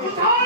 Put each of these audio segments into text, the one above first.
কোথায়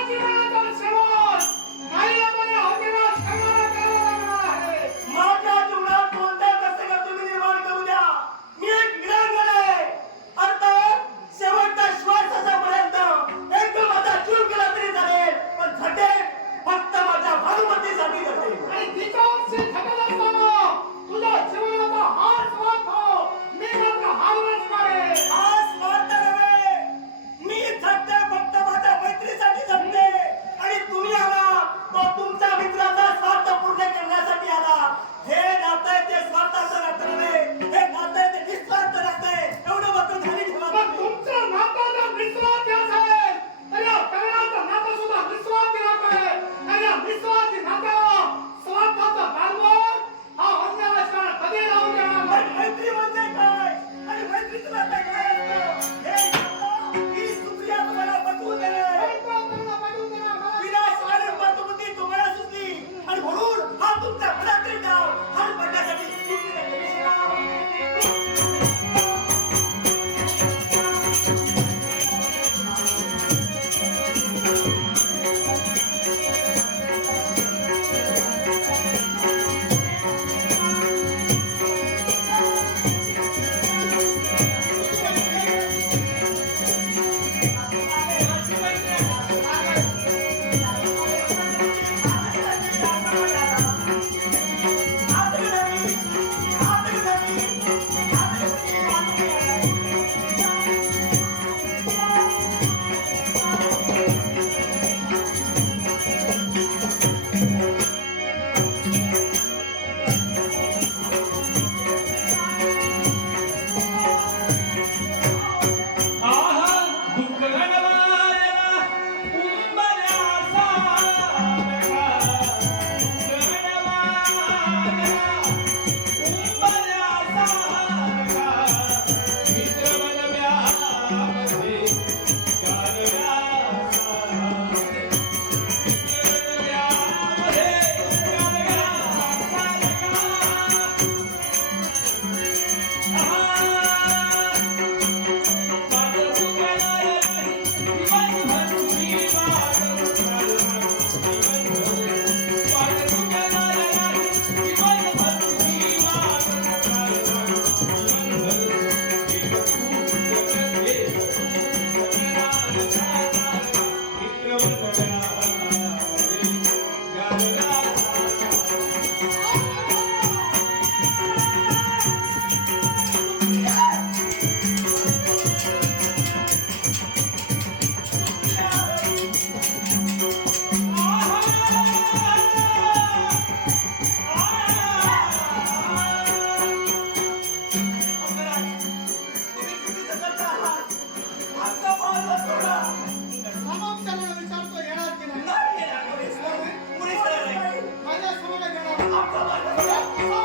Yeah.